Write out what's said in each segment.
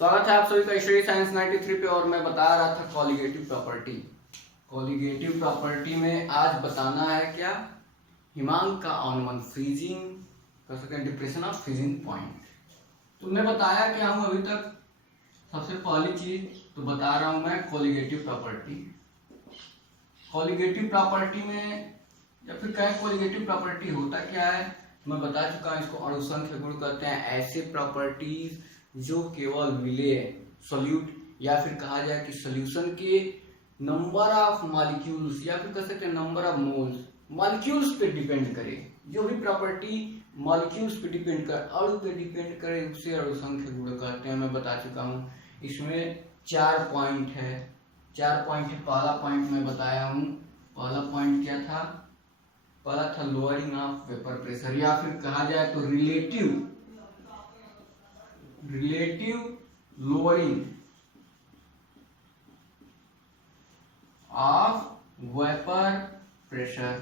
स्वागत है आप सभी का स्टडी साइंस 93 पे। और मैं बता रहा था कॉलिगेटिव प्रॉपर्टी। कॉलिगेटिव प्रॉपर्टी में आज बताना है क्या, हिमांक का ऑनवन फ्रीजिंग कर सकते हैं, डिप्रेशन ऑफ फ्रीजिंग पॉइंट। तो मैं बताया क्या हूँ अभी तक। सबसे पहली चीज तो बता रहा हूँ मैं कॉलिगेटिव प्रॉपर्टी। कॉलिगेटिव प्रॉपर्टी में या फिर कहें कॉलिगेटिव प्रॉपर्टी होता क्या है मैं बता चुका हूँ। इसको अणुसंख्य गुण कहते हैं। ऐसे प्रॉपर्टीज जो केवल विलेय सॉल्यूट या फिर कहा जाए कि सॉल्यूशन के नंबर ऑफ मॉलिक्यूल्स या फिर कह सकते हैं नंबर ऑफ मोल्स मॉलिक्यूल्स पे डिपेंड करे। जो भी प्रॉपर्टी मॉलिक्यूल्स पे डिपेंड कर अणु पे डिपेंड करे उसे अणुसंख्य गुण कहते हैं। मैं बता चुका हूँ। इसमें 4 पॉइंट है। 4 पॉइंट है। पहला पॉइंट मैं बताया हूँ। पहला पॉइंट क्या था? पहला था लोअरिंग ऑफ वेपर प्रेशर या फिर कहा जाए तो relative lowering of vapour pressure.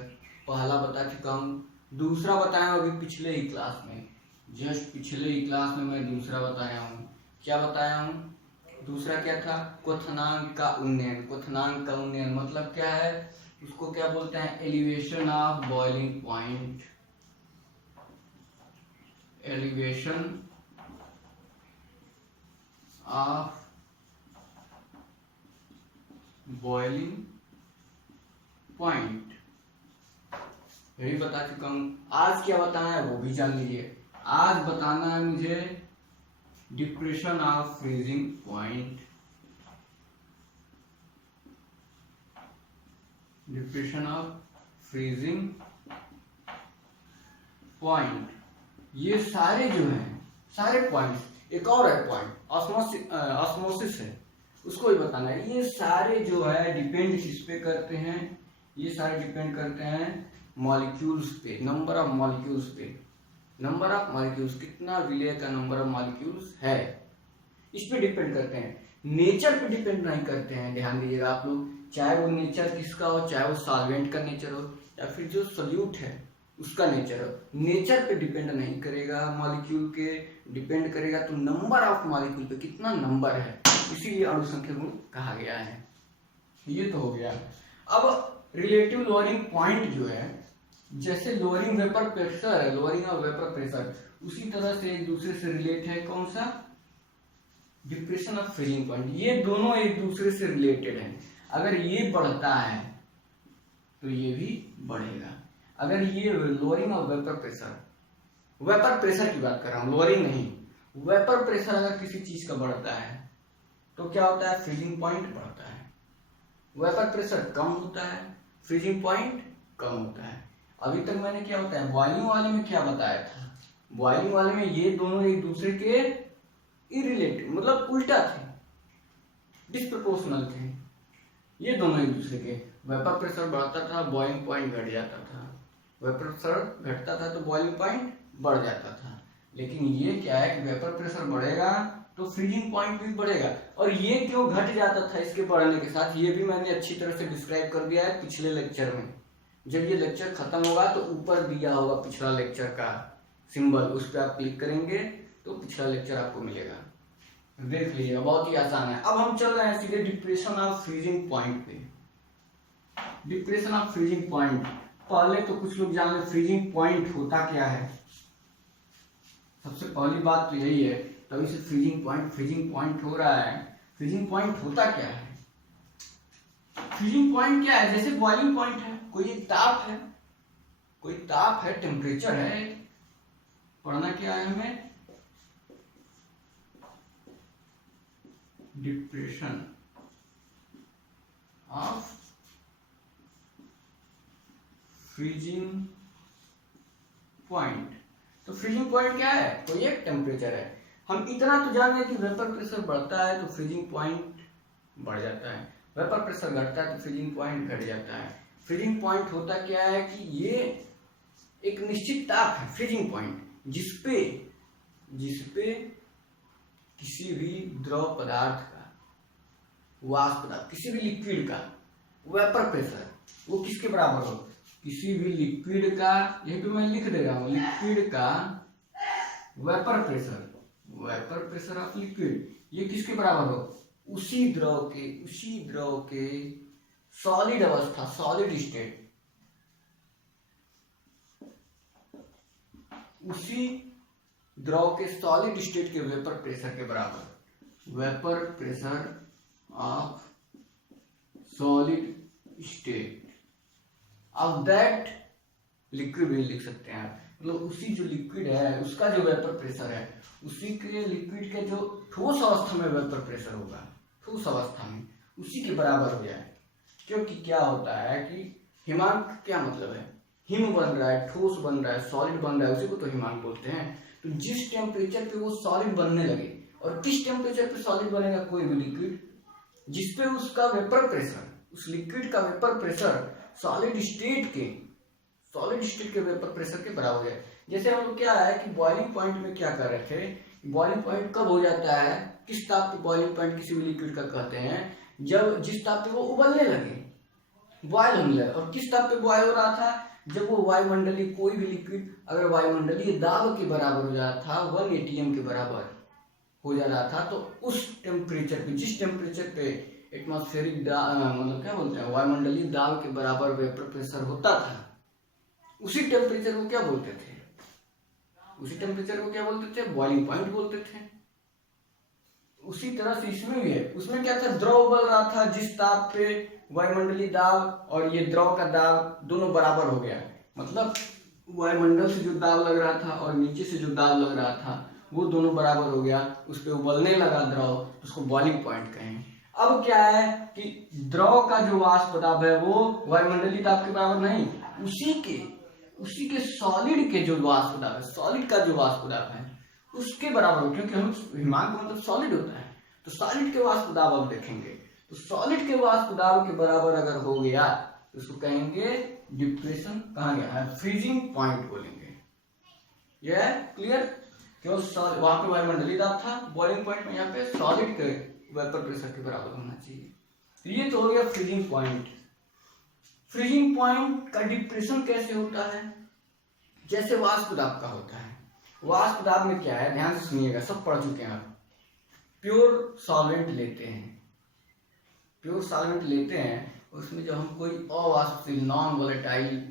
पहला बता चुका हूं। दूसरा बताया अभी पिछले ही क्लास में, जस्ट पिछले ही क्लास में मैं दूसरा बताया हूं। क्या बताया हूं? दूसरा क्या था? क्वथनांक का उन्नयन। क्वथनांक का उन्नयन मतलब क्या है? उसको क्या बोलते हैं? Elevation of boiling point. Elevation of boiling point यही बता चुका हूं। आज क्या बताना है वो भी जान लीजिए। आज बताना है मुझे depression of freezing point. Depression of freezing point. ये सारे जो हैं सारे पॉइंट्स, एक और है पॉइंट ऑस्मोसिस है, उसको भी बताना है। ये सारे जो है डिपेंड किस पे करते हैं? ये सारे डिपेंड करते हैं मॉलिक्यूल्स पे, नंबर ऑफ मॉलिक्यूल्स पे। नंबर ऑफ मॉलिक्यूल्स, कितना विलेय का नंबर ऑफ मॉलिक्यूल्स है, इस पे डिपेंड करते हैं। नेचर पे डिपेंड नहीं करते हैं। ध्यान दीजिएगा आप लोग। चाहे वो नेचर किसका हो, चाहे वो सॉल्वेंट का नेचर हो या फिर जो सोल्यूट है उसका नेचर हो, नेचर पे डिपेंड नहीं करेगा, मॉलिक्यूल के डिपेंड करेगा। तो नंबर ऑफ मॉलिक्यूल पे कितना नंबर है, इसीलिए अणुसंख्य गुण कहा गया है। ये तो हो गया। अब रिलेटिव लोअरिंग पॉइंट जो है, जैसे लोअरिंग वेपर प्रेशर है, लोअरिंग ऑफ वेपर प्रेशर, उसी तरह से एक दूसरे से रिलेट है कौन सा? Depression of freezing point. ये दोनों एक दूसरे से रिलेटेड हैं। अगर ये बढ़ता है तो ये भी बढ़ेगा। अगर ये लोअरिंग ऑफ वेपर प्रेशर की बात कर रहा हूं, लोअरिंग नहीं, वेपर प्रेशर अगर किसी चीज का बढ़ता है तो क्या होता है? फ्रीजिंग पॉइंट बढ़ता है। वेपर प्रेशर कम होता है, फ्रीजिंग पॉइंट कम होता है। अभी तक मैंने क्या होता है बॉइलिंग वाले में क्या बताया था? बॉइलिंग वाले में ये दोनों एक दूसरे के इरिलेटिव मतलब उल्टा थे, डिस्प्रपोर्शनल थे। ये दोनों एक दूसरे के, वेपर प्रेशर बढ़ता था बॉइलिंग पॉइंट घट जाता था, वेपर प्रेशर घटता था तो बॉइलिंग पॉइंट बढ़ जाता था। लेकिन ये क्या है कि वेपर प्रेशर बढ़ेगा तो फ्रीजिंग पॉइंट भी बढ़ेगा। और ये क्यों घट जाता था इसके बढ़ने के साथ, ये भी मैंने अच्छी तरह से डिस्क्राइब कर दिया है पिछले लेक्चर में। जब ये लेक्चर खत्म होगा तो ऊपर दिया होगा पिछला लेक्चर का सिंबल, उस पर आप क्लिक करेंगे तो पिछला लेक्चर आपको मिलेगा, देख लीजिएगा। बहुत ही आसान है। अब हम चल रहे हैं सीधे डिप्रेशन ऑफ फ्रीजिंग पॉइंट पे। डिप्रेशन ऑफ फ्रीजिंग पॉइंट, पहले तो कुछ लोग जान ले फ्रीजिंग पॉइंट होता क्या है। सबसे पहली बात तो यही है, तभी से फ्रीजिंग पॉइंट हो रहा है। फ्रीजिंग पॉइंट होता क्या है? फ्रीजिंग पॉइंट क्या है? जैसे बॉइलिंग पॉइंट है, कोई ताप है, टेम्परेचर है। पढ़ना क्या है हमें? Depression of freezing point. तो फ्रीजिंग पॉइंट क्या है? कोई एक टेम्परेचर है। हम इतना तो जान रहे कि वेपर प्रेशर बढ़ता है तो फ्रीजिंग पॉइंट बढ़ जाता है, वेपर प्रेशर घटता है तो फ्रीजिंग पॉइंट घट जाता है। फ्रीजिंग पॉइंट होता क्या है कि ये एक निश्चित ताप है, फ्रीजिंग पॉइंट, जिसपे किसी भी द्रव पदार्थ का, वाष्प पदार्थ, किसी भी लिक्विड का वेपर प्रेशर वो किसके बराबर हो? किसी भी लिक्विड का, यहीं पे मैं लिख दे रहा हूं, लिक्विड का vapour vapour pressure of liquid, ये किसके बराबर हो, उसी द्रव के सॉलिड अवस्था, सॉलिड स्टेट, उसी द्रव के सॉलिड स्टेट के वेपर प्रेशर के बराबर, vapour pressure of solid state of that liquid भी लिख सकते हैं आप, मतलब उसी जो लिक्विड है उसका जो वेपर प्रेशर है, उसी के लिक्विड के जो ठोस अवस्था में वेपर प्रेशर होगा, ठोस अवस्था में उसी के बराबर हो जाए। क्योंकि क्या होता है कि हिमांक क्या मतलब है, हिम बन रहा है, ठोस बन रहा है, सॉलिड बन रहा है, उसी को तो हिमांक बोलते हैं। तो जिस टेम्परेचर पे वो सॉलिड बनने लगे, और किस टेम्परेचर पे सॉलिड बनेगा कोई भी लिक्विड, जिसपे उसका वेपर प्रेशर, उस लिक्विड का वेपर प्रेशर सॉलिड स्टेट के वेपर प्रेशर के बराबर है। जैसे हम लोग क्या है कि बॉइलिंग पॉइंट में क्या कर रहे थे, बॉइलिंग पॉइंट कब हो जाता है, किस ताप पे बॉइलिंग पॉइंट किसी भी लिक्विड का कहते हैं, जब जिस ताप पे वो उबलने लगे, बॉयल होने लगे। और किस ताप पे बॉयल हो रहा था, जब वो वायुमंडलीय कोई भी लिक्विड अगर वायुमंडलीय दाब के बराबर हो जाता था, 1 atm के बराबर हो जा रहा था, तो उस टेम्परेचर पे, जिस टेम्परेचर पे एटमॉस्फेरिक मतलब क्या बोलते हैं, वायुमंडलीय दाब के बराबर वेपर प्रेशर होता था, उसी टेम्परेचर को क्या बोलते थे, उसी टेम्परेचर को क्या बोलते थे, बॉइलिंग पॉइंट बोलते थे। उसी तरह से इसमें भी है, उसमें क्या था, द्रव उबल रहा था, जिस ताप पे वायुमंडलीय दाब और ये द्रव का दाब दोनों बराबर हो गया, मतलब वायुमंडल से जो दाब लग रहा था और नीचे से जो दाब लग रहा था वो दोनों बराबर हो गया, उस पर उबलने लगा द्रव, उसको बॉइलिंग पॉइंट कहें। अब क्या है कि द्रव का जो वाष्प दाब है वो वायुमंडलीय दाब के बराबर नहीं, उसी के सॉलिड के जो वाष्प दाब है, सॉलिड का जो वाष्प दाब है उसके बराबर, क्योंकि हम हिमांक मतलब सॉलिड होता है, तो सॉलिड के वाष्प दाब अब देखेंगे, तो सॉलिड के वाष्प दाब के बराबर अगर हो गया तो उसको कहेंगे डिप्रेशन, कहा गया है फ्रीजिंग पॉइंट बोलेंगे। यह क्लियर, क्यों वहां पे वायुमंडलीय दाब था, बॉइलिंग पॉइंट में यहाँ पे सॉलिड के वेपर प्रेशर के बराबर होना चाहिए। तो ये तो हो गया फ्रीजिंग पॉइंट। फ्रीजिंग पॉइंट का डिप्रेशन कैसे होता है, जैसे वाष्प दाब का होता है। वाष्प दाब में क्या है, ध्यान से सुनिएगा, सब पढ़ चुके हैं आप। प्योर सॉल्वेंट लेते हैं, प्योर सॉल्वेंट लेते हैं, उसमें जब हम कोई अवाष्पशील नॉन वोलेटाइल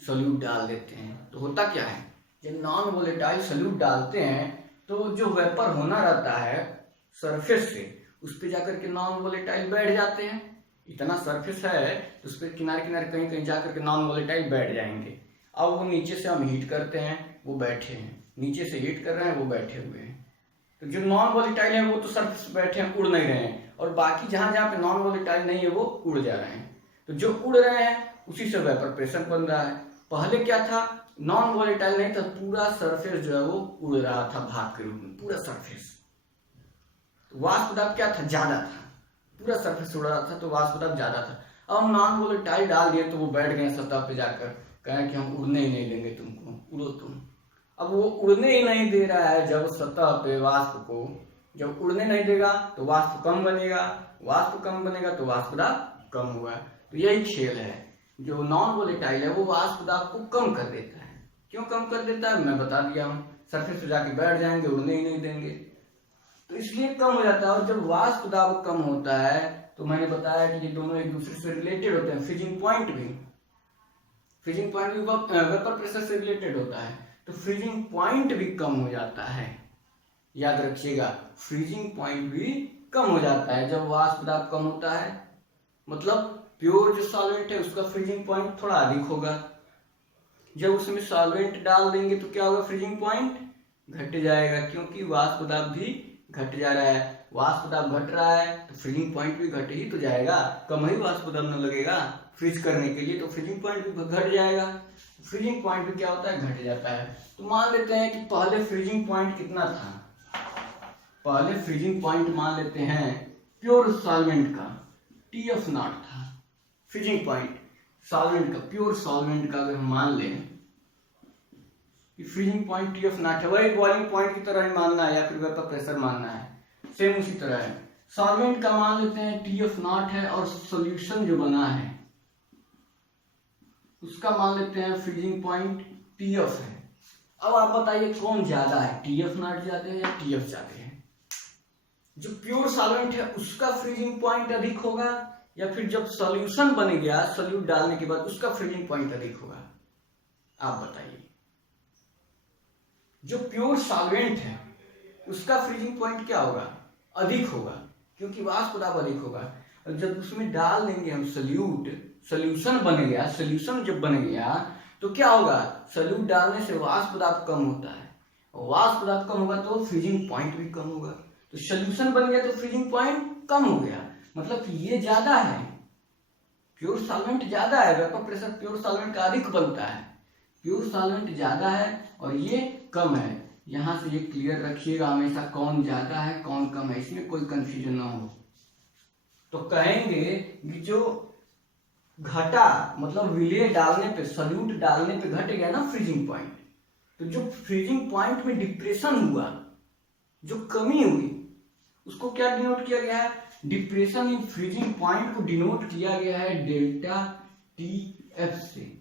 सोल्यूट डाल देते हैं तो होता क्या है, जब नॉन वोलेटाइल सोल्यूट डालते हैं तो जो वेपर होना रहता है सरफेस से, उस पर जाकर के नॉन वोलेटाइल बैठ जाते हैं। इतना सरफेस है तो उस पर किनारे किनारे कहीं कहीं जाकर के नॉन वोलेटाइल बैठ जाएंगे। अब वो नीचे से हम हीट करते हैं, वो बैठे हैं, नीचे से हीट कर रहे हैं, वो बैठे हुए हैं। तो जो नॉन वोलेटाइल है वो तो सरफेस पे बैठे हैं, उड़ नहीं रहे हैं, और बाकी जहां जहां पे नॉन वोलेटाइल नहीं है वो उड़ जा रहे हैं। तो जो उड़ रहे हैं उसी से वेपर प्रेशर बन रहा है। पहले क्या था, नॉन वोलेटाइल नहीं था, पूरा सरफेस जो है वो उड़ रहा था भाप के रूप में, पूरा सरफेस। तो वाष्प दाब क्या था, ज्यादा था, पूरा सरफेस उड़ रहा था तो वाष्प दाब ज्यादा था। अब हम नॉन वोलेटाइल डाल दिए तो वो बैठ गए सतह पे जाकर, कहें कि हम उड़ने ही नहीं देंगे तुमको, उड़ो तुम। अब वो उड़ने ही नहीं दे रहा है, जब सतह पे वाष्प को जब उड़ने नहीं देगा तो वाष्प कम बनेगा, वाष्प कम बनेगा तो वाष्प दाब कम हुआ। तो यही खेल है, जो नॉन वोलेटाइल है वो वाष्प दाब को कम कर देता है। क्यों कम कर देता है, मैं बता दिया हूं, सरफेस पे जाके बैठ जाएंगे, उड़ने ही नहीं देंगे, तो इसलिए कम हो जाता है। और जब वाष्प दाब कम होता है तो मैंने बताया कि ये दोनों एक दूसरे से रिलेटेड होते हैं। फ्रीजिंग पॉइंट भी वेपर प्रेशर से रिलेटेड होता है, तो फ्रीजिंग पॉइंट भी कम हो जाता है। याद रखिएगा, फ्रीजिंग पॉइंट भी कम हो जाता है जब वाष्प दाब कम होता है, मतलब प्योर जो सॉल्वेंट है उसका फ्रीजिंग पॉइंट थोड़ा अधिक होगा। जब उसमें सॉल्वेंट डाल देंगे तो क्या होगा, फ्रीजिंग पॉइंट घट जाएगा, क्योंकि वाष्प दाब भी घट जा रहा है। वाष्प दाब घट रहा है तो फ्रीजिंग पॉइंट भी घट ही तो जाएगा, कम ही वाष्प दाब न लगेगा फ्रीज करने के लिए, तो फ्रीजिंग पॉइंट भी घट जाएगा। फ्रीजिंग पॉइंट भी क्या होता है, घट जाता है। तो मान लेते हैं कि पहले फ्रीजिंग पॉइंट कितना था, पहले फ्रीजिंग पॉइंट मान लेते हैं प्योर सॉल्वेंट का TF0 था। फ्रीजिंग पॉइंट सॉल्वेंट का, प्योर सॉल्वेंट का अगर हम मान लें कि फ्रीजिंग पॉइंट TF0 है, वही बॉइलिंग पॉइंट की तरह ही मानना है या फिर वेपर प्रेशर मानना है, सेम उसी तरह है। सॉल्वेंट का मान लेते हैं TF0 है, और सॉल्यूशन जो बना है उसका मान लेते हैं फ्रीजिंग पॉइंट TF है। अब आप बताइए कौन ज्यादा है, TF नॉट ज्यादा है या TF ज्यादा है? जो प्योर सॉल्वेंट है उसका फ्रीजिंग पॉइंट अधिक होगा या फिर जब सॉल्यूशन बन गया सॉल्यूट डालने के बाद उसका फ्रीजिंग पॉइंट अधिक होगा? आप बताइए। जो प्योर सॉल्वेंट है उसका फ्रीजिंग पॉइंट क्या होगा? अधिक होगा, क्योंकि वाष्प दाब अधिक होगा। और जब उसमें डाल देंगे हम सॉल्यूशन बन गया, सॉल्यूशन जब बन गया तो क्या होगा? सॉल्यूट डालने से वाष्प दाब कम होता है, वाष्प दाब कम होगा तो फ्रीजिंग पॉइंट भी कम होगा। तो सॉल्यूशन बन गया तो फ्रीजिंग पॉइंट कम हो गया, मतलब कि ये ज्यादा है, प्योर सॉल्वेंट ज्यादा है, वेपर प्रेशर प्योर सॉल्वेंट का अधिक बनता है, प्योर सॉल्वेंट ज्यादा है और ये कम है। यहां से ये क्लियर रखिएगा हमेशा, कौन ज्यादा है कौन कम है, इसमें कोई कंफ्यूजन ना हो। तो कहेंगे कि जो घटा मतलब विलेय डालने पे, सॉल्यूट डालने पे घट गया ना फ्रीजिंग पॉइंट, तो जो फ्रीजिंग पॉइंट में डिप्रेशन हुआ, जो कमी हुई, उसको क्या डिनोट किया गया है? डिप्रेशन इन फ्रीजिंग पॉइंट को डिनोट किया गया है डेल्टा TF से।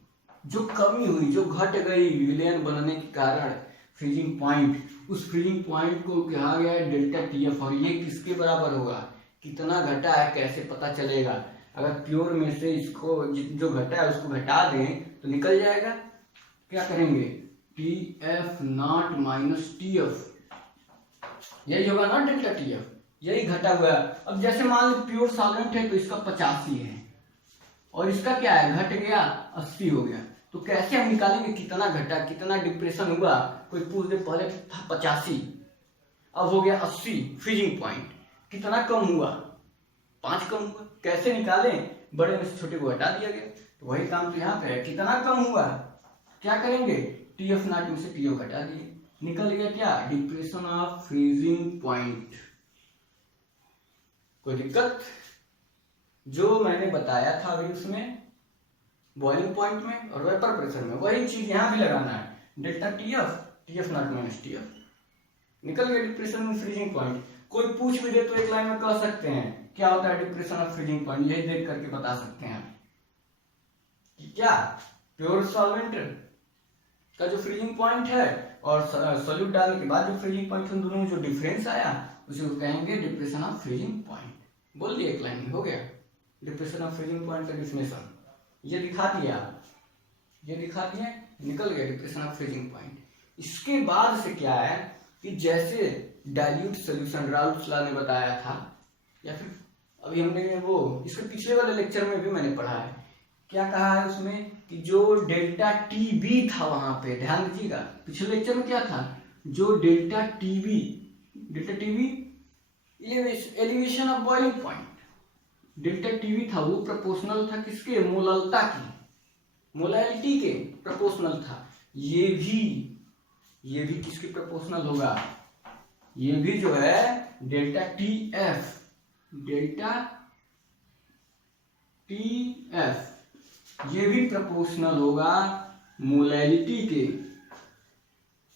जो कमी हुई, जो घट गई विलेयन बनने के कारण फ्रीजिंग पॉइंट, उस फ्रीजिंग पॉइंट को कहा गया है डेल्टा TF। और ये किसके बराबर होगा? कितना घटा है कैसे पता चलेगा? अगर प्योर में से इसको जो घटा है उसको घटा दें तो निकल जाएगा। क्या करेंगे? TF नॉट माइनस TF, यही होगा ना डेल्टा TF, यही घटा हुआ है। अब जैसे मान लो प्योर सॉल्वेंट है तो इसका 85 है और इसका क्या है? घट गया 80 हो गया। तो कैसे हम निकालेंगे कितना घटा, कितना डिप्रेशन हुआ? कोई पूछ दे, पहले था 85 अब हो गया 80 फ्रीजिंग पॉइंट, कितना कम हुआ? 5 कम हुआ। कैसे निकालें? बड़े में से छोटे को हटा दिया गया। तो वही काम तो यहाँ पे है, कितना कम हुआ, क्या करेंगे? TF नॉट में से TF हटा दिए, निकल गया क्या? Depression of freezing point. कोई दिक्कत? जो मैंने बताया था अभी उसमें बॉइलिंग पॉइंट में और वेपर प्रेशर में, वही चीज यहाँ भी लगाना है, delta TF not minus TF, निकल गया डिप्रेशन ऑफ फ्रीजिंग पॉइंट। कोई पूछ भी दे तो एक लाइन में कह सकते हैं क्या होता है डिप्रेशन ऑफ फ्रीजिंग पॉइंट, यही देख करके बता सकते हैं कि क्या प्योर सॉल्वेंट का जो फ्रीजिंग पॉइंट है और सॉल्यूट डालने के बाद जो फ्रीजिंग पॉइंट उन दोनों में जो डिफरेंस आया उसे कहेंगे डिप्रेशन ऑफ फ्रीजिंग पॉइंट। बोल दिए, एक लाइन में हो गया डिप्रेशन ऑफ फ्रीजिंग पॉइंट का डिफिनेशन। ये दिखा दिया, ये दिखा दिए, निकल गया डिप्रेशन ऑफ फ्रीजिंग पॉइंट। इसके बाद से क्या है कि जैसे डाइल्यूट सोल्यूशन राउल्ट्स ने बताया था, या फिर अभी हमने वो इसके पिछले वाले लेक्चर में भी मैंने पढ़ा है, क्या कहा है उसमें कि जो डेल्टा TB था वहां पे, ध्यान दीजिएगा पिछले लेक्चर में क्या था, जो delta TB elevation of boiling point, delta TB था वो प्रोपोर्शनल था किसके? मोललता की, मोलैलिटी के प्रोपोर्शनल था। ये भी किसके प्रोपोर्शनल होगा? ये भी जो है डेल्टा TF ये भी प्रोपोर्शनल होगा मोलैलिटी के।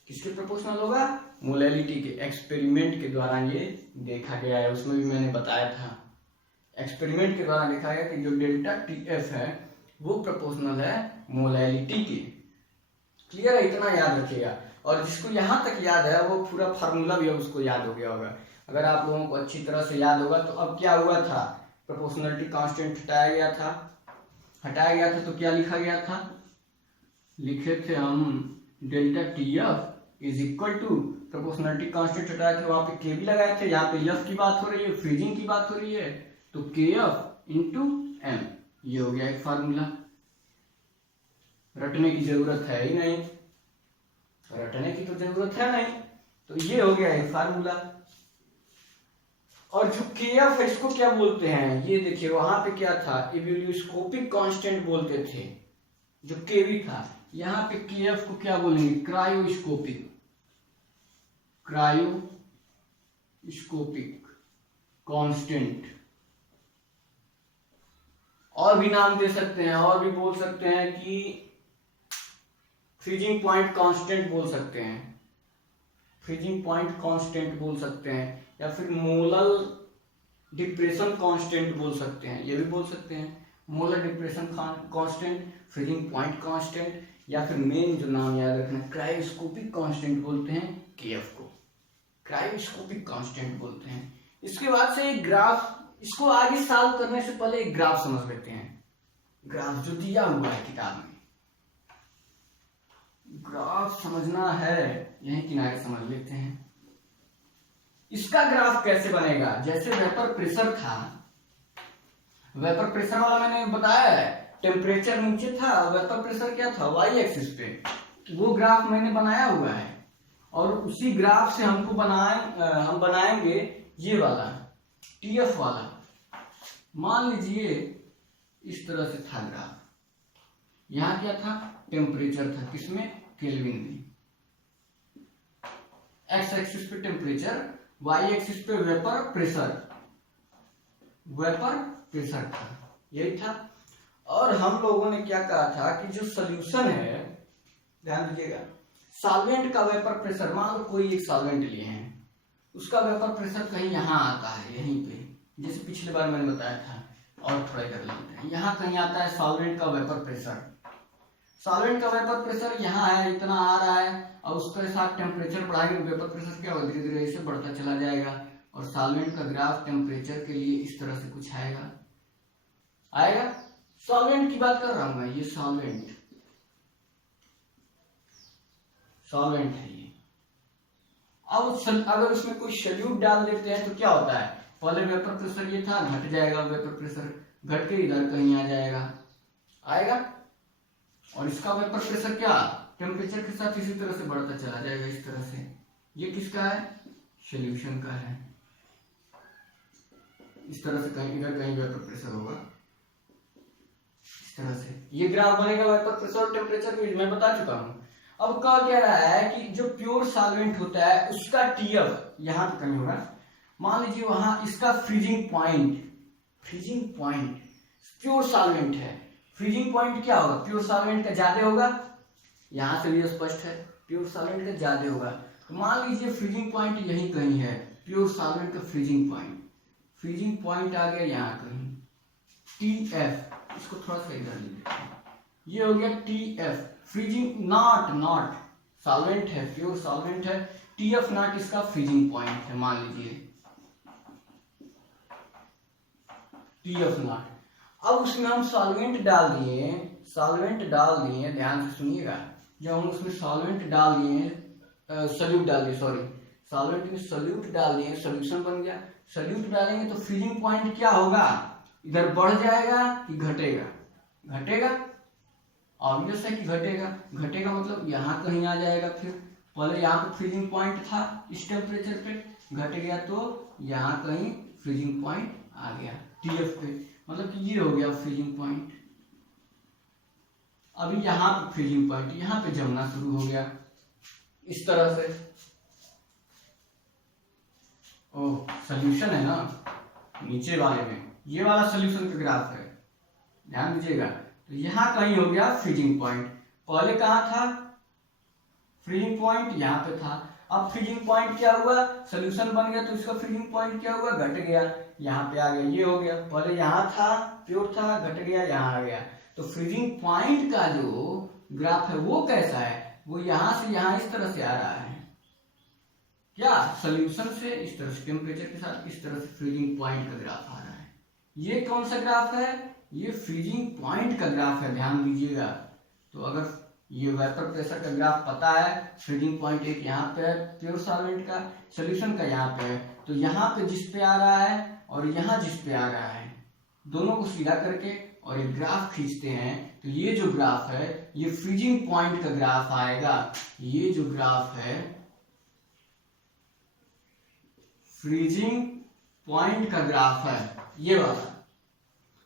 किसके प्रोपोर्शनल होगा? मोलैलिटी के। एक्सपेरिमेंट के द्वारा ये देखा गया है, उसमें भी मैंने बताया था, एक्सपेरिमेंट के द्वारा देखा गया कि जो डेल्टा TF है वो प्रोपोर्शनल है मोलैलिटी के। क्लियर है? इतना याद रखिएगा। और जिसको यहाँ तक याद है वो पूरा फार्मूला भी अब उसको याद हो गया होगा। अगर आप लोगों को अच्छी तरह से याद होगा तो अब क्या हुआ था, प्रोपोर्शनलिटी कांस्टेंट हटाया गया था तो क्या लिखा गया था? लिखे थे हम delta TF is equal to proportionality constant हटाया थे, वहां पे के भी लगाए थे, यहाँ पे F की बात हो रही है, फ्रीजिंग की बात हो रही है, तो KF इंटू M, ये हो गया एक फार्मूला। रटने की जरूरत है ही नहीं, रटने की तो जरूरत है नहीं, तो ये हो गया एक फार्मूला। और जो KF है इसको क्या बोलते हैं? ये देखिए वहां पे क्या था, इवोल्यूस्कोपिक कांस्टेंट बोलते थे, जो केवी था। यहाँ पे KF को क्या बोलेंगे? Cryoscopic constant. और भी नाम दे सकते हैं, और भी बोल सकते हैं कि फ्रीजिंग पॉइंट कांस्टेंट बोल सकते हैं, फ्रीजिंग पॉइंट कांस्टेंट बोल सकते हैं, या फिर मोलल डिप्रेशन कांस्टेंट बोल सकते हैं, ये भी बोल सकते हैं। Molar depression constant, freezing point constant, या फिर मेन जो नाम याद रखना, क्रायोस्कोपिक कांस्टेंट बोलते हैं KF को, क्रायोस्कोपिक कांस्टेंट बोलते हैं। इसके बाद से एक ग्राफ, इसको आगे सॉल्व करने से पहले एक ग्राफ समझ लेते हैं। ग्राफ जो दिया हुआ है किताब में, ग्राफ समझना है, यही किनारे समझ लेते हैं। इसका ग्राफ कैसे बनेगा, जैसे वेपर प्रेशर था, वेपर प्रेशर वाला मैंने बताया है, टेम्परेचर नीचे था, वेपर प्रेशर क्या था वाई एक्सिस पे, वो ग्राफ मैंने बनाया हुआ है। और उसी ग्राफ से हम बनाएंगे ये वाला TF वाला। मान लीजिए इस तरह से था ग्राफ, यहाँ क्या था, टेम्परेचर था, किसमें, केल्विन में, एक्स एक्सिस पे टेम्परेचर, वाई एक्सिस पे वेपर प्रेशर था, यही था। और हम लोगों ने क्या कहा था कि जो सोल्यूशन है, ध्यान दीजिएगा, सॉल्वेंट का वेपर प्रेशर, मान लो कोई एक सॉल्वेंट लिए हैं, उसका वेपर प्रेशर कहीं यहाँ आता है, यहीं पे, जैसे पिछले बार मैंने बताया था, और थोड़ा कर लेते हैं, यहाँ कहीं आता है सॉल्वेंट का वेपर प्रेशर। सॉल्वेंट का वेपर प्रेशर यहाँ है, इतना आ रहा है, और उसके साथ टेम्परेचर बढ़ाएंगे तो वेपर प्रेशर क्या होगा, धीरे धीरे ऐसे बढ़ता चला जाएगा। और सॉल्वेंट का ग्राफ टेम्परेचर के लिए इस तरह से कुछ आएगा। सॉल्वेंट की बात कर रहा हूं मैं, ये सॉल्वेंट है ये। अब अगर उसमें कोई सोल्यूट डाल देते हैं तो क्या होता है, पहले वेपर प्रेशर ये था, घट जाएगा, वेपर प्रेशर घट के इधर कहीं आ आएगा। और इसका वेपर प्रेशर क्या, टेम्परेचर के साथ इसी तरह से बढ़ता चला जाएगा, इस तरह से। ये किसका है, सोल्यूशन का है। इस तरह से कहीं इधर कहीं वेपर प्रेशर होगा, इस तरह से ये ग्राफ बनेगा वेपर प्रेशर और टेम्परेचर की, मैं बता चुका हूं। अब क्या रहा है कि जो प्योर सॉल्वेंट होता है उसका TF यहां पे कहीं होगा। मान लीजिए वहां इसका फ्रीजिंग पॉइंट प्योर सॉल्वेंट है, फ्रीजिंग पॉइंट क्या होगा, प्योर सॉल्वेंट का ज्यादा होगा, यहां से भी स्पष्ट है, प्योर सॉल्वेंट का ज्यादा होगा। तो मान लीजिए फ्रीजिंग पॉइंट यहीं कहीं है, प्योर सॉल्वेंट का फ्रीजिंग पॉइंट आ गया यहाँ कहीं, TF, इसको थोड़ा सा इधर लीजिए, ये हो गया TF, फ्रीजिंग नॉट सॉल्वेंट है, प्योर सॉल्वेंट है, TF नॉट इसका फ्रीजिंग पॉइंट है, मान लीजिए TF नॉट। अब उसमें हम सॉल्वेंट डाल दिए, ध्यान से सुनिएगा, जब हम उसमें सॉल्वेंट डाल दिए, सॉल्यूट डाल दिए, सॉल्वेंट में सॉल्यूट डाल दिए, सोल्यूशन बन गया। सॉल्यूट डालेंगे तो फ्रीजिंग पॉइंट क्या होगा, इधर बढ़ जाएगा कि घटेगा, ऑब्वियस है कि घटेगा मतलब यहाँ कहीं आ जाएगा। फिर पहले यहाँ पे फ्रीजिंग पॉइंट था, इस टेम्परेचर पे घट गया तो यहाँ कहीं फ्रीजिंग पॉइंट आ गया TF पे, मतलब कि ये हो गया फ्रीजिंग पॉइंट। अभी यहाँ पे फ्रीजिंग पॉइंट यहाँ पे जमना शुरू हो गया, इस तरह से। ओह, सोल्यूशन है ना नीचे वाले में, ये वाला सोल्यूशन का ग्राफ है, ध्यान दीजिएगा। तो यहाँ कहीं हो गया फ्रीजिंग पॉइंट, पहले कहाँ था, फ्रीजिंग पॉइंट यहाँ पे था। अब फ्रीजिंग पॉइंट क्या हुआ, सोल्यूशन बन गया तो इसका फ्रीजिंग पॉइंट क्या हुआ, घट गया, यहाँ पे आ गया, ये हो गया। पहले यहाँ था, प्योर था, घट गया, यहाँ आ गया। तो फ्रीजिंग पॉइंट का जो ग्राफ है वो कैसा है, वो यहाँ से यहाँ इस तरह से आ रहा है, क्या, सोल्यूशन से इस तरह से टेम्परेचर के साथ इस तरह से फ्रीजिंग पॉइंट का ग्राफ आ रहा है। ये कौन सा ग्राफ है, ये फ्रीजिंग पॉइंट का ग्राफ है, ध्यान दीजिएगा। तो अगर ये वेपर प्रेशर का ग्राफ पता है, फ्रीजिंग पॉइंट एक यहाँ पे है प्योर सॉल्वेंट का, सोल्यूशन का यहाँ पे है, तो यहाँ पे जिस पे आ रहा है और यहाँ जिस पे आ रहा है, दोनों को सीधा करके और एक ग्राफ खींचते हैं, तो ये जो ग्राफ है ये फ्रीजिंग पॉइंट का ग्राफ आएगा। ये जो ग्राफ है फ्रीजिंग पॉइंट का ग्राफ है, ये वाला।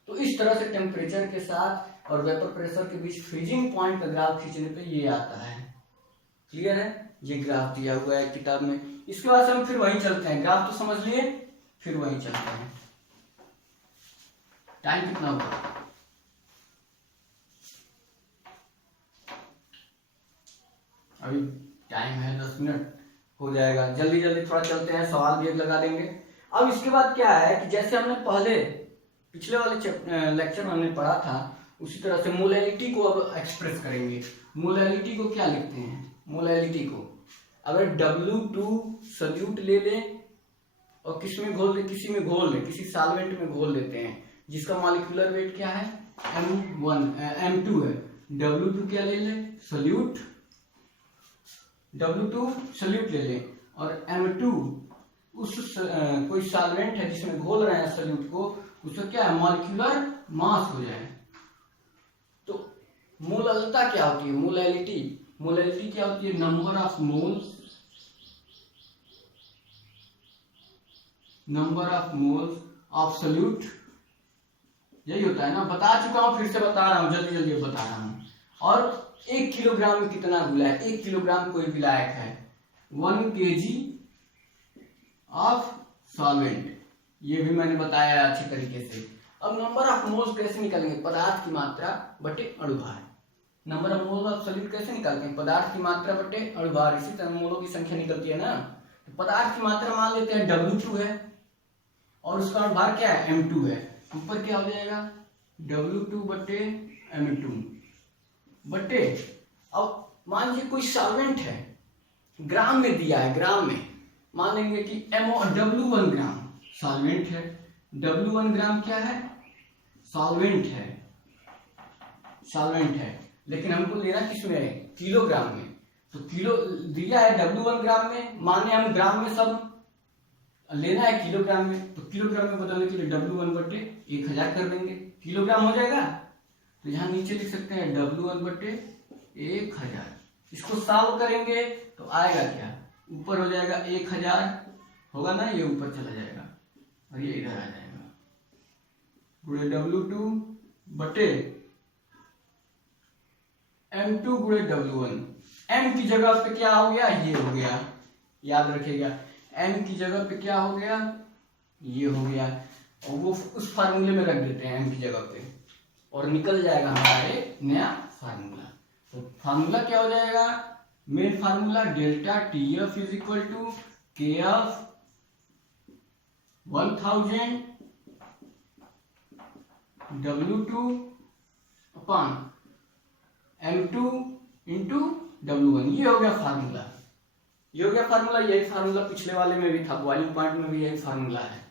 तो इस तरह से टेम्परेचर के साथ और वेपर प्रेशर के बीच फ्रीजिंग पॉइंट का ग्राफ खींचने पे ये आता है। क्लियर है, ये ग्राफ दिया हुआ है किताब में। इसके बाद से हम फिर वहीं चलते हैं, ग्राफ तो समझ लिए, फिर वहीं चलते हैं। टाइम कितना होगा, अभी टाइम है 10 मिनट, हो जाएगा, जल्दी जल्दी थोड़ा चलते हैं, सवाल भी लगा देंगे। अब इसके बाद क्या है कि जैसे हमने पहले पिछले वाले लेक्चर में हमने पढ़ा था, उसी तरह से मोलैलिटी को अब एक्सप्रेस करेंगे। मोलैलिटी को क्या लिखते हैं? मोलैलिटी को अगर W2 सल्यूट ले लें और किसी में घोल लें, किसी सॉल्वेंट में घोल देते हैं जिसका मॉलिक्यूलर वेट क्या है? M2 है। W2 क्या ले लें? सल्यूट, W2 सल्यूट ले लें और M2 उस कोई सॉल्वेंट है जिसमें घोल रहे हैं सल्यूट को, उसका क्या है? मॉलिक्यूलर मास हो जाए। तो मोललता क्या होती है? मोलैलिटी क्या होती है? Number of moles of solute, यही होता है ना। बता चुका हूं, फिर से बता रहा हूं, जल्दी बता रहा हूं। और 1 किलोग्राम में कितना घुला है? 1 किलोग्राम कोई विलायक है, 1 kg ऑफ सॉल्वेंट, ये भी मैंने बताया अच्छे तरीके से। अब नंबर ऑफ मोल्स कैसे निकालेंगे? पदार्थ की मात्रा बटे अणुभार। Number of moles of solute कैसे निकालते हैं? पदार्थ की मात्रा बटे अणुभार। इसी तरह मोलों की संख्या निकलती है ना। तो पदार्थ की मात्रा मान लेते हैं W2 है और उसका अणुभार क्या है? M2 है। ऊपर क्या हो जाएगा? W2 बटे M2 बटे, अब मान लीजिए कोई सॉल्वेंट है, ग्राम में दिया है, ग्राम में मान लेंगे कि W1 ग्राम सॉल्वेंट है। W1 ग्राम क्या है? सॉल्वेंट है, लेकिन हमको लेना किसमें है? किलोग्राम में। तो किलो दिया है W1 ग्राम में, माने हम ग्राम में सब लेना है किलोग्राम में, तो किलोग्राम में बदलने के लिए W1 बटे 1000 कर देंगे, किलोग्राम हो जाएगा। तो यहाँ नीचे लिख सकते हैं W1 बटे 1000। इसको सॉल्व करेंगे तो आएगा क्या? ऊपर हो जाएगा 1000 होगा ना, ये ऊपर चला जाएगा और ये इधर आ जाएगा, गुणे W2 बटे M2 गुणे W1। M की जगह पे क्या हो गया? ये हो गया, याद रखिएगा। M की जगह पे क्या हो गया? ये हो गया, और वो उस फार्मूले में रख देते हैं M की जगह पे, और निकल जाएगा हमारा एक नया फार्मूला। तो फार्मूला क्या हो जाएगा? Main formula delta TF is equal to KF 1000 W2 upon M2 into W1। ये हो गया फार्मूला, यही फार्मूला पिछले वाले में भी था, बॉइलिंग पॉइंट में भी यही फार्मूला है।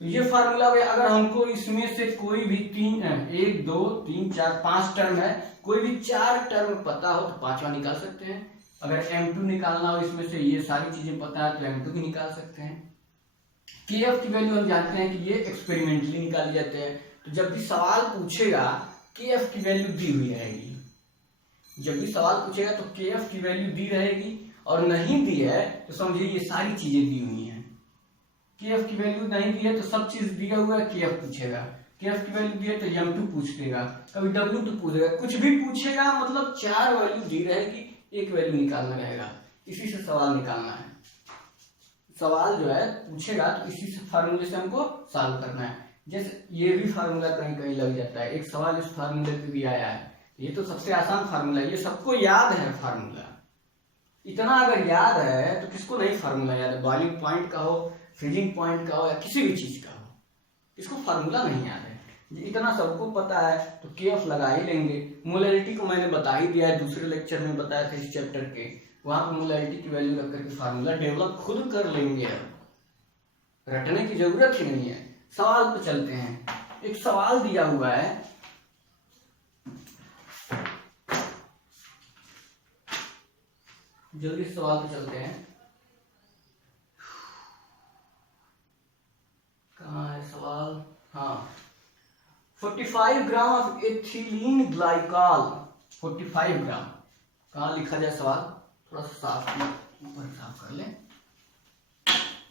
तो ये फार्मूला अगर हमको इसमें से कोई भी 1 2 3 4 5 टर्म है, कोई भी 4 टर्म पता हो तो 5वां निकाल सकते हैं। अगर M2 निकालना हो इसमें से, ये सारी चीजें पता है तो M2 भी निकाल सकते हैं। KF की वैल्यू हम जानते हैं कि ये एक्सपेरिमेंटली निकाली जाते हैं। तो जब भी सवाल पूछेगा KF की वैल्यू दी हुई रहेगी, जब भी सवाल पूछेगा तो KF की वैल्यू दी रहेगी, और नहीं दी है तो समझिए ये सारी चीजें दी हुई हैं। KF की वैल्यू नहीं दी है तो सब चीज दिया हुआ है, KF पूछेगा। KF की वैल्यू दी है तो M2 पूछ देगा, कभी W2 पूछेगा, कुछ भी पूछेगा, मतलब 4 वैल्यू दी रहेगी, एक वैल्यू निकालना रहेगा। इसी से सवाल निकालना है। सवाल जो है पूछेगा तो इसी से फार्मूले से हमको सॉल्व करना है। जैसे ये भी फार्मूला कहीं कहीं लग जाता है, एक सवाल इस फार्मूले पे भी आया है। ये तो सबसे आसान फार्मूला है, ये सबको याद है फार्मूला। इतना अगर याद है तो किसको नहीं फार्मूला याद है? बॉइलिंग पॉइंट का हो, फ्रीजिंग पॉइंट का हो, या किसी भी चीज का हो, इसको फार्मूला नहीं याद है। इतना सबको पता है तो KF लगा ही लेंगे। मोलैलिटी को मैंने बता ही दिया है, दूसरे लेक्चर में बताया था इस चैप्टर के, वहां पर मोलैलिटी की वैल्यू रख करके फार्मूला डेवलप खुद कर लेंगे, रटने की जरूरत ही नहीं है। सवाल पे चलते हैं। एक सवाल दिया हुआ है, जल्दी सवाल पे चलते हैं। कहाँ है सवाल? हाँ, 45 ग्राम ऑफ एथिलीन ग्लाइकॉल, 45 ग्राम। कहाँ लिखा जाए सवाल? थोड़ा सा साफ ऊपर साफ कर ले।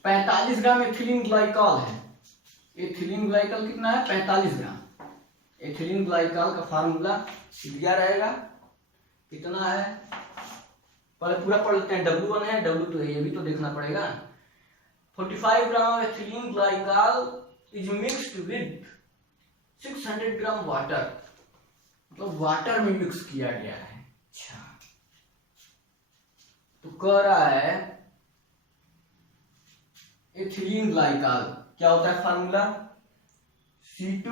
45 ग्राम एथिलीन ग्लाइकॉल है। एथिलीन ग्लाइकॉल कितना है? 45 ग्राम। एथिलीन ग्लाइकॉल का फार्मूला दिया रहेगा, कितना है? पहले पूरा पढ़ लेते हैं। W1 है, W2 है, ये भी तो देखना पड़ेगा। 45 gram ethylene glycol is mixed with 600 gram water, मतलब वाटर में मिक्स किया गया है। अच्छा, तो कह रहा है एथिलीन ग्लाइकॉल क्या होता है फार्मूला? C2,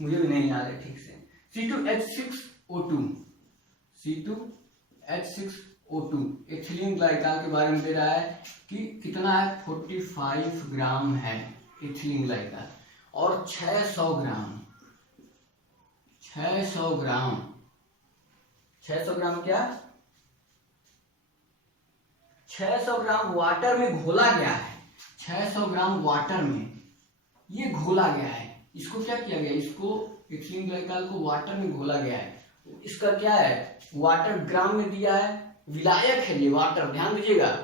मुझे भी नहीं याद है ठीक से, C2H6O2, C2H6O2 एथिलीन ग्लाइकॉल के बारे में दे रहा है कि कितना है, 45 ग्राम है एथिलीन ग्लाइकॉल, और 600 ग्राम 600 ग्राम क्या, 600 ग्राम वाटर में घोला गया है, 600 ग्राम वाटर में ये घोला गया है। इसको क्या किया गया, इसको एथिलीन ग्लाइकॉल को वाटर में घोला गया है। इसका क्या है, वाटर ग्राम में दिया है, विलायक है ये वाटर, ध्यान दीजिएगा,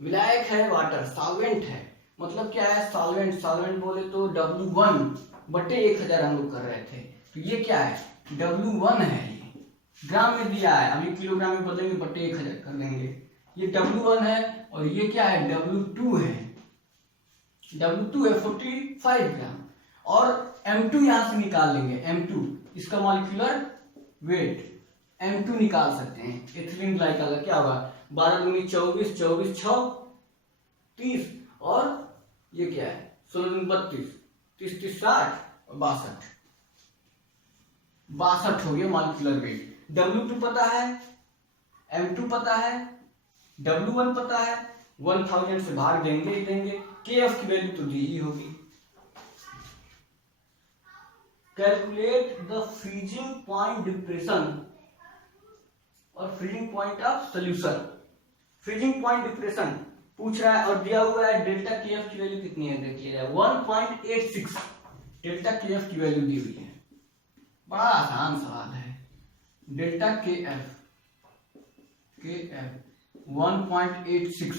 विलायक है वाटर, सॉल्वेंट है, मतलब क्या है सॉल्वेंट बोले तो W1/1000 हम लोग कर रहे थे, तो ये क्या है W1 है, ये ग्राम में दिया है, अभी किलोग्राम में बदलेंगे /1000 कर देंगे, ये W1 है, और ये क्या है W2 है, W2 है 45 ग्राम, और M2 यहां से निकाल लेंगे, M2 इसका मॉलिक्यूलर वेट M2 निकाल सकते हैं। एथिलीन ग्लाइकॉल का क्या होगा, 12 दूनी 24, 24 6 30, और ये क्या है 16 दूनी 32, 30 30 60 और 62 हो गया मॉलिक्यूलर वेट। W2 पता है, M2 पता है, W1 पता है, 1000 से भाग देंगे ही देंगे, KF की वैल्यू तो दी ही होगी। Calculate the freezing point depression और freezing point of solution. Freezing point depression पूछ रहा है और दिया हुआ है डेल्टा KF की वैल्यू कितनी है, देख लिया 1.86 डेल्टा KF की वैल्यू दी हुई है, बड़ा आसान सवाल है। डेल्टा KF 1.86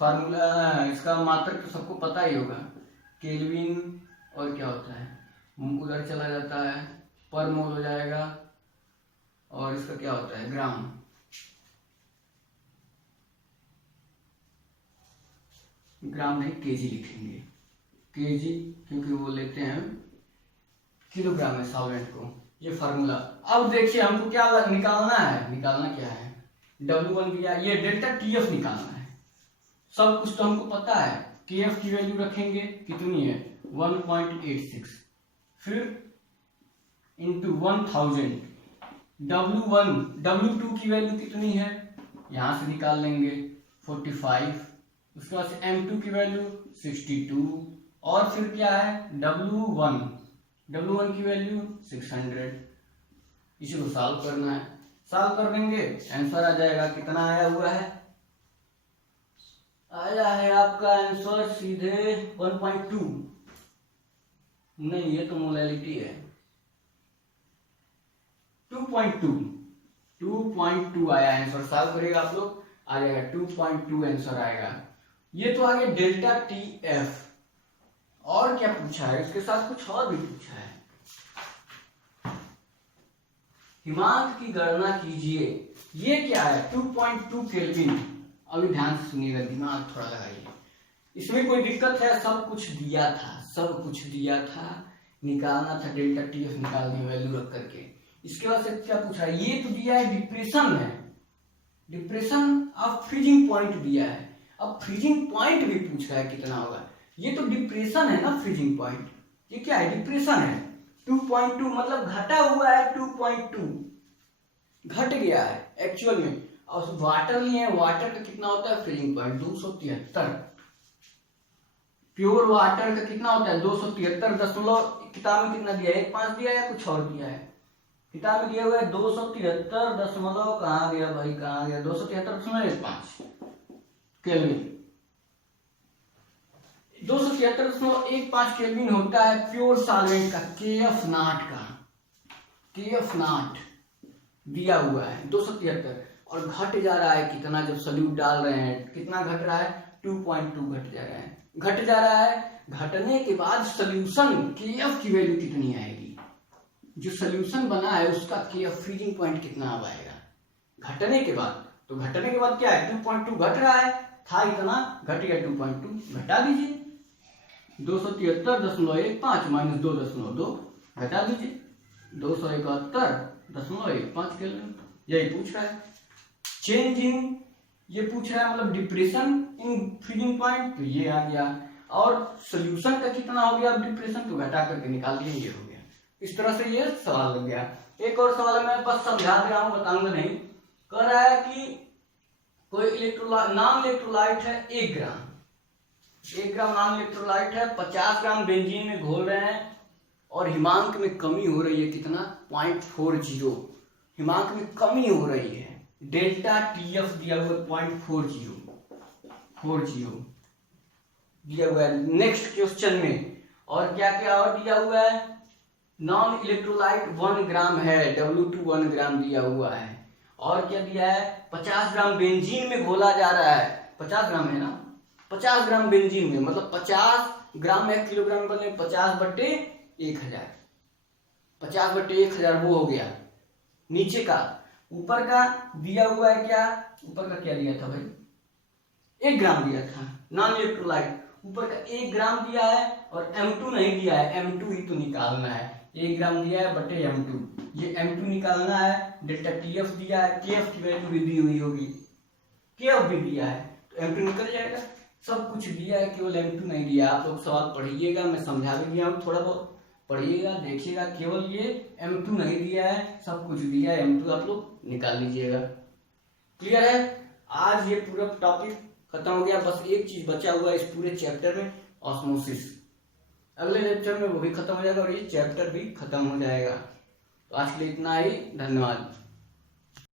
फार्मूला, इसका मात्रक तो सबको पता ही होगा, केल्विन, और क्या होता है उधर चला जाता है, पर मोल हो जाएगा, और इसका क्या होता है ग्राम, ग्राम नहीं केजी लिखेंगे, केजी क्योंकि वो लेते हैं किलोग्राम में सॉल्वेंट को, ये फार्मूला। अब देखिए हमको क्या निकालना है, निकालना क्या है, W1 दिया, ये डेल्टा TF निकालना है, सब कुछ तो हमको पता है। KF की वैल्यू रखेंगे कितनी है 1.86, फिर इंटू 1000, W2 की वैल्यू कितनी है, यहां से निकाल लेंगे 45, उसके बाद से M2 की वैल्यू 62, और फिर क्या है W1 की वैल्यू 600। इसी को सॉल्व करना है, सॉल्व कर देंगे आंसर आ जाएगा, कितना आया हुआ है, आया है आपका आंसर सीधे 1.2, नहीं ये तो मोलैलिटी है, 2.2 आया आंसर, सॉल्व करेगा आप लोग आ जाएगा 2.2 आंसर आएगा। ये तो आगे डेल्टा TF, और क्या पूछा है, इसके साथ कुछ और भी पूछा है, हिमांक की गणना कीजिए, ये क्या है 2.2 केल्विन। अभी ध्यान से सुनिएगा, दिमाग थोड़ा लगाइए, इसमें कोई दिक्कत है, सब कुछ दिया था, निकालना था डेल्टा TF, निकालने वैल्यू रख करके। इसके बाद से क्या पूछा है, ये तो दिया है डिप्रेशन है, डिप्रेशन ऑफ फ्रीजिंग पॉइंट दिया है, अब फ्रीजिंग पॉइंट भी पूछ रहा है कितना होगा, ये तो डिप्रेशन है ना फ्रीजिंग पॉइंट, ये क्या है डिप्रेशन है, 2.2 मतलब घटा हुआ है, 2.2 घट गया है एक्चुअल में, और वाटर लिए, वाटर का कितना होता है फ्रीजिंग पॉइंट 273, प्योर वाटर का कितना होता है 273, किताब में कितना दिया है 1.5 दिया या कुछ और दिया है, किताब में दिया हुआ है 273 कहाँ गया भाई, कहाँ गया 273.15 केल्विन, 273.15 केल्विन होता है प्योर सॉल्वेंट का, KF नॉट दिया हुआ है 273, और घट जा रहा है कितना, जब सॉल्यूट डाल रहे हैं कितना घट रहा है 2.2 घट जा रहा है, घटने के बाद सोल्यूशन KF की वैल्यू कितनी आएगी, जो सोल्यूशन बना है उसका KF फ्रीजिंग पॉइंट कितना आएगा घटने के बाद, तो घटने के बाद क्या है 2.2 घट रहा है, था इतना घट गया 2.2, घटा दीजिए 273.15 माइनस 2.2 घटा दीजिए 271.15 केल्विन, यही पूछ रहा है। चेंज इन, ये पूछ रहा है मतलब डिप्रेशन इन फ्रीजिंग पॉइंट, तो ये आ गया, और सोल्यूशन का कितना हो गया अब डिप्रेशन, तो घटा करके निकाल दिए, ये हो गया। इस तरह से ये सवाल लग गया। एक और सवाल मैं बस समझा दे रहा हूं, बताऊंगा नहीं। कह रहा है कि कोई इलेक्ट्रोलाइट, नॉन इलेक्ट्रोलाइट है 1 ग्राम, 1 ग्राम नॉन इलेक्ट्रोलाइट है, 50 ग्राम बेंजीन में घोल रहे हैं और हिमांक में कमी हो रही है कितना, 0.40, हिमांक में कमी हो रही है। डेल्टा टीएफ दिया हुआ है 0.40 दिया हुआ है नेक्स्ट क्वेश्चन में। और क्या क्या और दिया हुआ है, नॉन इलेक्ट्रोलाइट 1 ग्राम है, W2 1 ग्राम दिया हुआ है। और क्या दिया है, 50 ग्राम बेंजीन में घोला जा रहा है, 50 ग्राम है ना, 50 ग्राम बेंजीन में, मतलब 50 ग्राम 1 किलोग्राम में बने 50/1000, 50/1000 वो हो गया नीचे का। ऊपर का दिया हुआ है क्या, ऊपर का क्या दिया था भाई, 1 ग्राम दिया था नॉन इलेक्ट्रोलाइट, ऊपर का 1 ग्राम दिया है और M2 नहीं दिया है, M2 ही तो निकालना है। 1 ग्राम दिया है बटे M2, ये M2 निकालना है। डेल्टा TF दिया है, KF की वैल्यू भी दी हुई होगी, KF भी दिया है, तो M2 निकल जाएगा। सब कुछ दिया है, केवल M2 नहीं दिया। आप लोग सवाल पढ़िएगा, मैं समझा भी दिया हूँ, थोड़ा बहुत पढ़िएगा, देखिएगा, केवल ये M2 नहीं दिया है, सब कुछ दिया है, M2 आप लोग निकाल लीजिएगा। क्लियर है? आज ये पूरा टॉपिक खत्म हो गया, बस एक चीज बचा हुआ है इस पूरे चैप्टर में, ऑस्मोसिस। अगले लेक्चर में वो भी खत्म हो जाएगा और ये चैप्टर भी खत्म हो जाएगा। तो आज के लिए इतना ही, धन्यवाद।